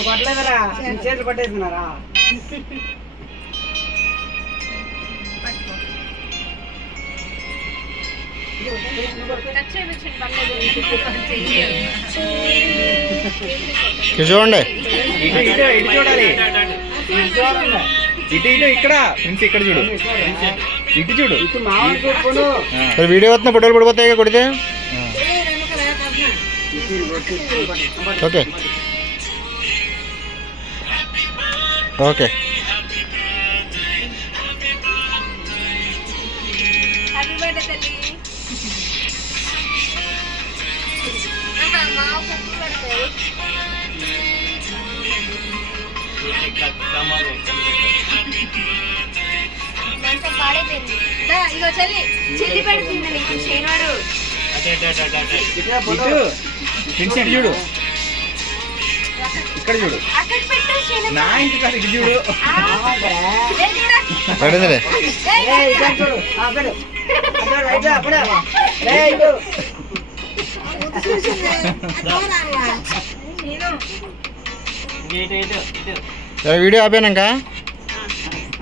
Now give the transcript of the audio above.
కొట్టలేదరా చేతులు పట్టేస్తున్నారా చూడండి చూడాలి ఇటు ఇటు ఇక్కడ ఫ్రెండ్స్ ఇక్కడ చూడు ఇటు చూడు ఇటు మామూలు చూడుకోను వీడియో వస్తున్న ఫోటోలు పడిపోతాయి కొడితే ఓకే ఓకే ఇగో చెల్లి పెడుతుంది నీకు శనివాడు ఇటు ఫ్రెండ్స్ ఇటు చూడు ఇక్కడ చూడు అక్కడ పెట్టు శనివాడు నా ఇంటి కాదు ఇటు చూడు పడిందిలే చూడు రైట్ అప్పుడే రైట్ వీడియో ఆపానాక